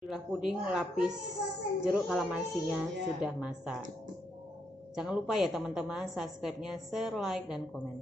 Inilah puding lapis jeruk kalamansinya sudah masak. Jangan lupa ya teman-teman, subscribe-nya, share, like, dan komen.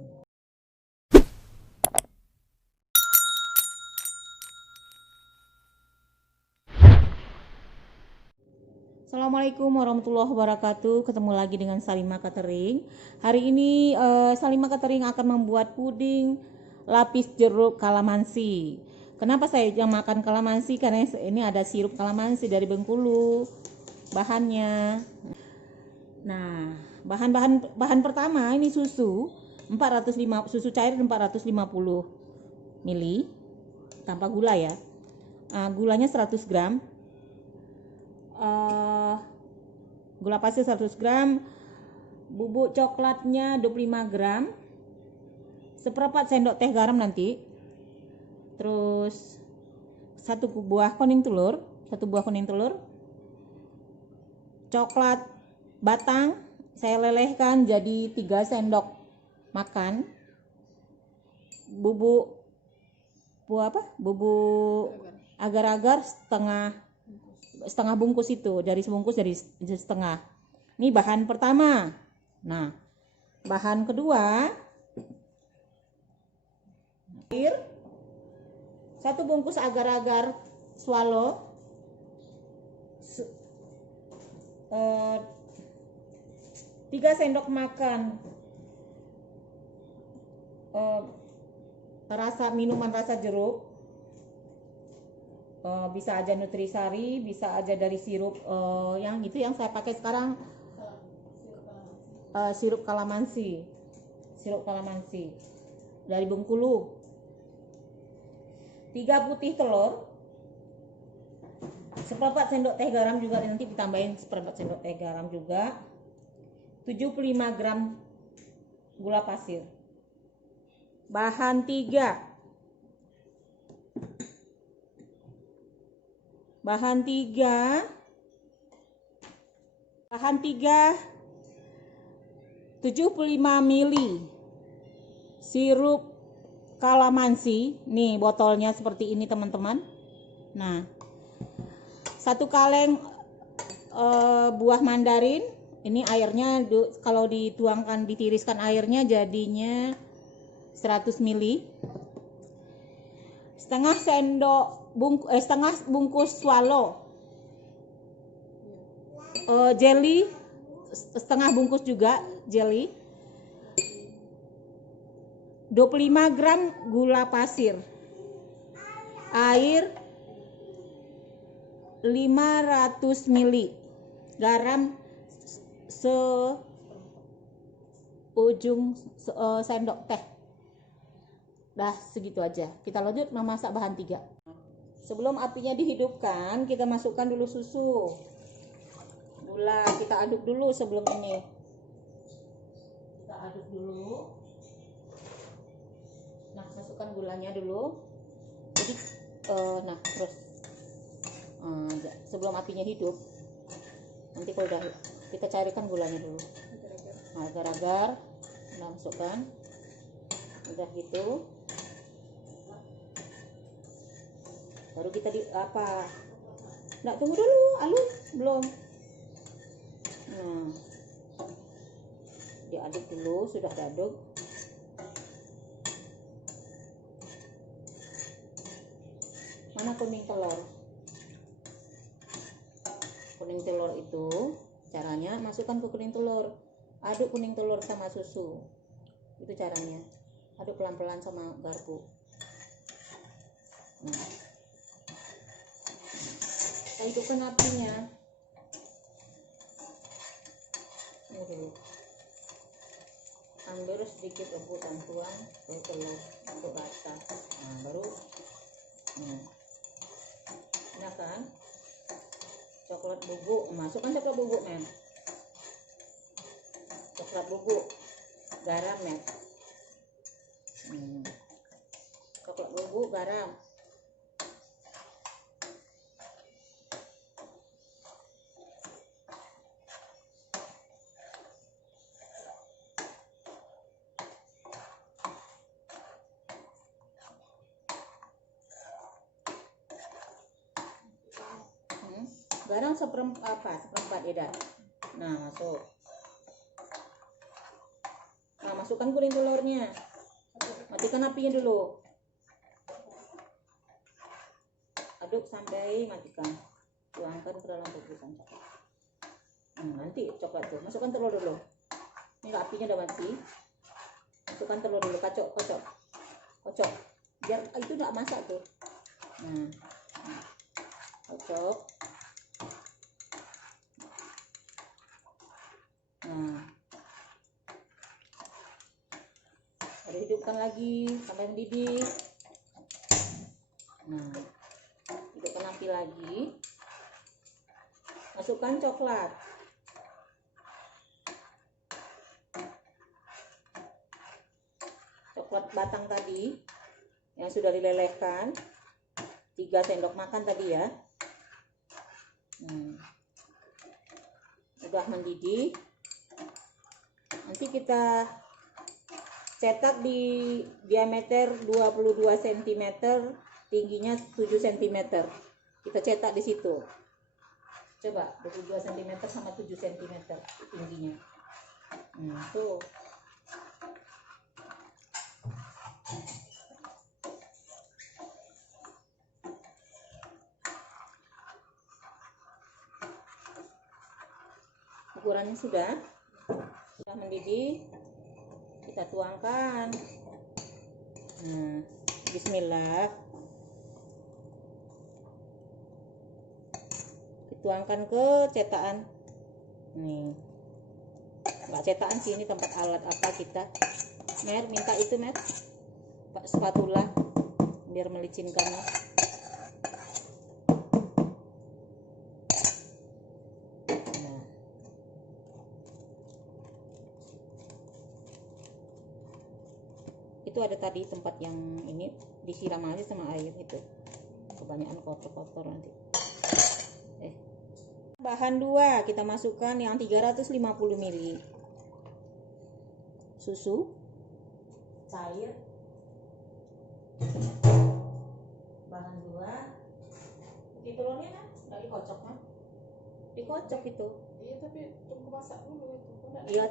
Assalamualaikum warahmatullahi wabarakatuh. Ketemu lagi dengan Salima Catering. Hari ini Salima Catering akan membuat puding lapis jeruk kalamansi. Kenapa saya makan kalamansi? Karena ini ada sirup kalamansi dari Bengkulu bahannya. Nah, bahan pertama ini susu 405, susu cair 450 ml tanpa gula ya. Gulanya 100 gram. Gula pasir 100 gram, bubuk coklatnya 25 gram, seperempat sendok teh garam nanti, terus satu buah kuning telur, coklat batang saya lelehkan jadi 3 sendok makan, bubuk agar-agar setengah bungkus, itu dari sebungkus dari setengah. Ini bahan pertama. Nah, bahan kedua, air 1 bungkus agar-agar swallow, 3 sendok makan minuman rasa jeruk, bisa aja nutrisari, bisa aja dari sirup yang saya pakai sekarang, sirup kalamansi dari Bengkulu. 3 putih telur, seperempat sendok teh garam juga, nanti ditambahin seperempat sendok teh garam juga, 75 gram gula pasir. Bahan 3 75 ml sirup kalamansi. Nih botolnya seperti ini teman-teman. Nah, 1 kaleng buah mandarin. Ini airnya kalau dituangkan, ditiriskan airnya jadinya 100 ml. Setengah bungkus swallow jelly, setengah bungkus juga jelly, 25 gram gula pasir, air 500 ml, garam seujung sendok teh. Dah segitu aja. Kita lanjut memasak bahan 3. Sebelum apinya dihidupkan, kita masukkan dulu susu, gula, kita aduk dulu sebelum ini. Kita aduk dulu. Nah, masukkan gulanya dulu. Jadi terus sebelum apinya hidup, nanti kalau udah kita cairkan gulanya dulu. Nah, agar-agar, nah masukkan. Udah gitu. Baru kita nggak, tunggu dulu, alun belum. Nah, diaduk dulu, sudah diaduk. Mana kuning telur? Kuning telur itu caranya, masukkan ke kuning telur, aduk kuning telur sama susu. Itu caranya, aduk pelan-pelan sama garpu. Nah, kita hidupkan apinya. Ini dulu, ambil sedikit rebusan, tuang ke telur untuk rata. Nah, baru nah kan, coklat bubuk, masukkan coklat bubuk men, coklat bubuk, garam men, coklat bubuk, garam. Garam seperempat ya dah. Nah, masuk. Nah, masukkan kuning telurnya. Matikan apinya dulu. Aduk sampai matikan. Tuangkan ke dalam kukusan coklat. Nanti coklat tuh. Masukkan telur dulu. Ini apinya udah mati. Masukkan telur dulu. Kocok. Biar itu nggak masak tuh. Nah, kocok. Nah, baru hidupkan lagi sampai mendidih. Nah, hidupkan api lagi. Masukkan coklat. Coklat batang tadi yang sudah dilelehkan, 3 sendok makan tadi ya. Udah mendidih. Nanti kita cetak di diameter 22 cm, tingginya 7 cm. Kita cetak di situ. Coba 22 cm sama 7 cm tingginya. Tuh. Ukurannya sudah mendidih, kita tuangkan. Bismillah, dituangkan ke cetakan. Nih, nggak cetakan sih, ini tempat alat apa kita. Mer, minta itu Mer, spatula biar melicinkannya. Itu ada tadi tempat yang ini disiram aja sama air itu, kebanyakan kotor nanti. Bahan 2 kita masukkan yang 350 ml susu cair. Bahan 2 putih telurnya kan nggak dikocok kan? Dikocok itu. Iya, tapi tunggu masak dulu itu. Iya,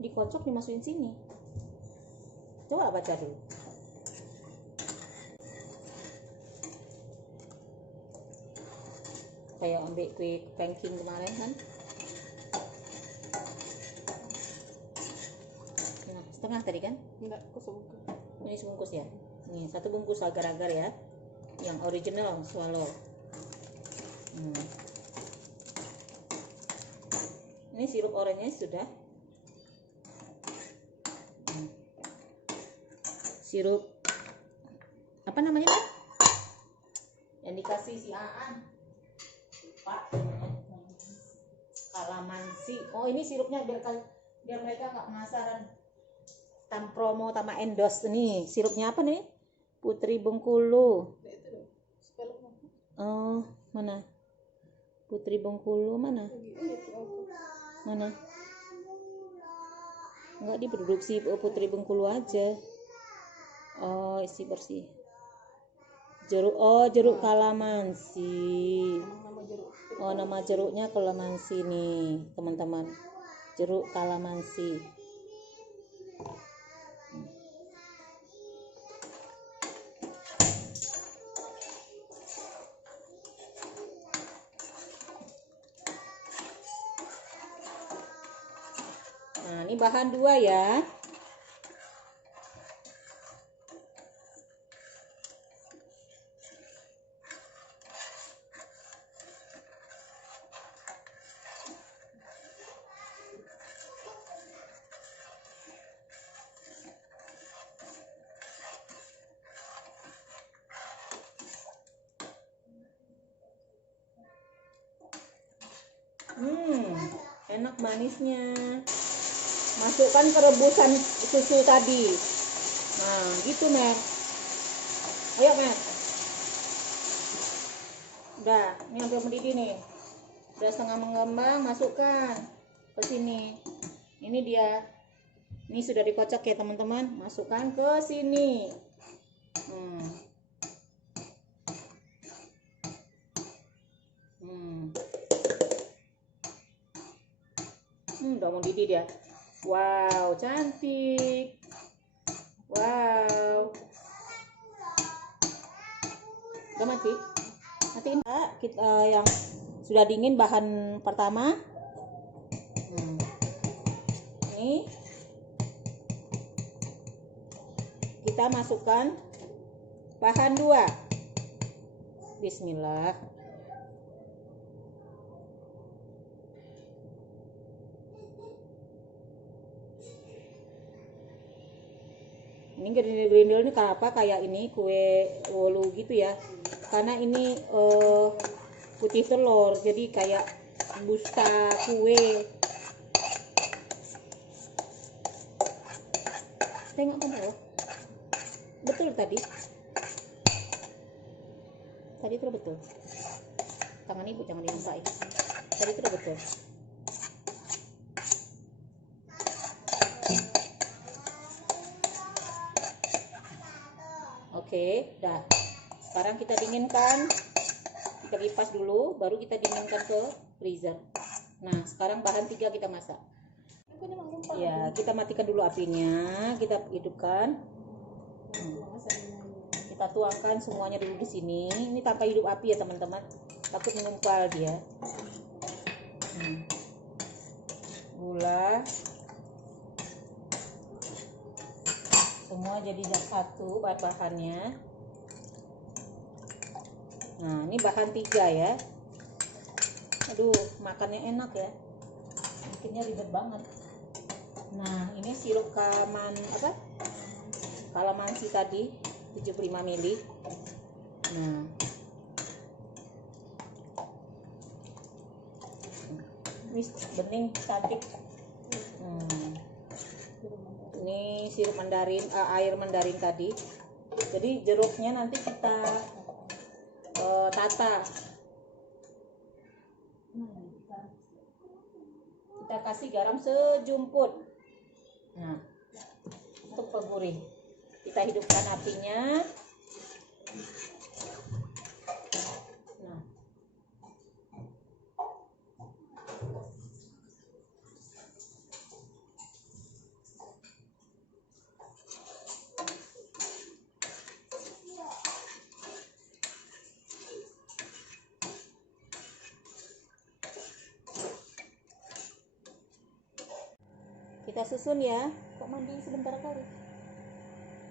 dikocok dimasukin sini. Coba baca dulu. Kayak ambil kue pancake kemarin kan. Nah, setengah tadi kan? Enggak, aku sebungkus. Ini sebungkus ya. Nih, 1 bungkus agar-agar ya. Yang original swallow. Ini sirup oranye sudah. Sirup apa namanya Pak? Yang dikasih si Aan, Pak, kalamansi. Oh, ini sirupnya biar mereka nggak penasaran. Tam promo sama endorse nih. Sirupnya apa nih? Putri Bengkulu. Oh, mana? Putri Bengkulu mana? Mana? Enggak, diproduksi Putri Bengkulu aja. Oh, isi bersih. Jeruk kalamansi. Oh, nama jeruknya kalamansi nih, teman-teman. Jeruk kalamansi. Nah, ini bahan 2 ya. Enak manisnya. Masukkan ke rebusan susu tadi. Nah, gitu Mer. Ayo Mer. Udah, ini hampir mendidih nih. Udah setengah mengembang, masukkan ke sini. Ini dia. Ini sudah dikocok ya teman-teman. Masukkan ke sini. Udah mau didih dia. Wow, cantik. Wow. Udah mati? Matiin. Kita yang sudah dingin bahan pertama. Ini kita masukkan bahan 2. Bismillah. Ini grindel ini kenapa kayak ini kue wolu gitu ya? Karena ini putih telur, jadi kayak busta kue. Tengok ke bawah. Betul tadi. Tadi itu betul. Tangan ibu jangan dinampai. Tadi itu betul. Oke, dah. Sekarang kita dinginkan. Kita kipas dulu, baru kita dinginkan ke freezer. Nah, sekarang bahan 3 kita masak. Ya, kita matikan dulu apinya, kita hidupkan. Kita tuangkan semuanya dulu di sini. Ini tanpa hidup api ya teman-teman. Takut mengumpal dia. Gula. Semua jadi satu bahan-bahannya. Nah, ini bahan 3 ya. Aduh, makannya enak ya. Bikinnya ribet banget. Nah, ini sirup kalamansi tadi 75 ml. Nah. Ini bening cantik. Ini sirup mandarin, air mandarin tadi. Jadi jeruknya nanti kita tata. Kita kasih garam sejumput. Nah, untuk pegurih. Kita hidupkan apinya. Nah. Kita susun ya. Kok mandi sebentar kali.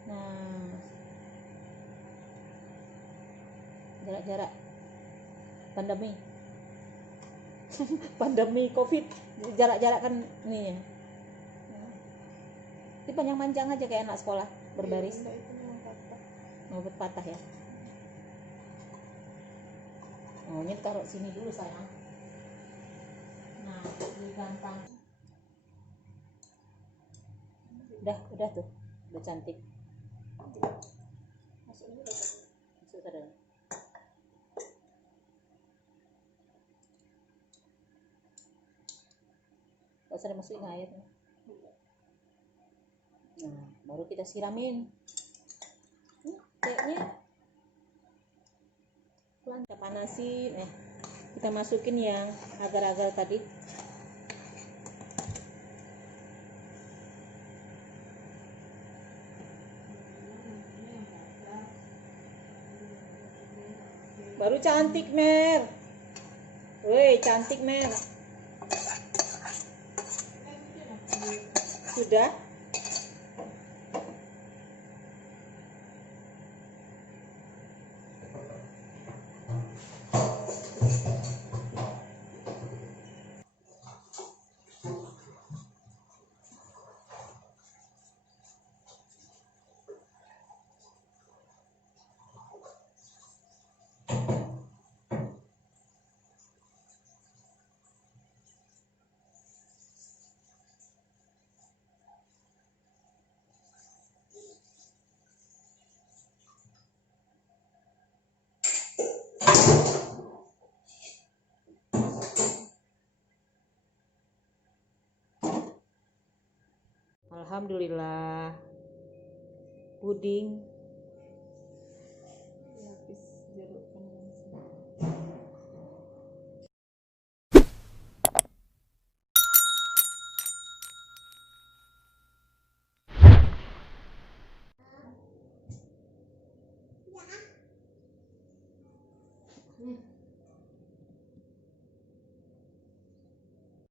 Nah, jarak-jarak pandemi. Pandemi COVID, jarak-jarak kan ini ya. Ini panjang-panjang aja kayak anak sekolah berbaris. Mau patah ya. Oh, ini taruh sini dulu sayang. Nah, ini gampang. Udah tuh, udah cantik. Masuk ke dalam. Gak usah dimasukin air. Nah, baru kita siramin. Kayaknya pelan kita panasin. Kita masukin yang agar-agar tadi. Baru cantik, Mer. Woi, cantik, Mer. Sudah? Alhamdulillah. Puding lapis jeruk Hmm.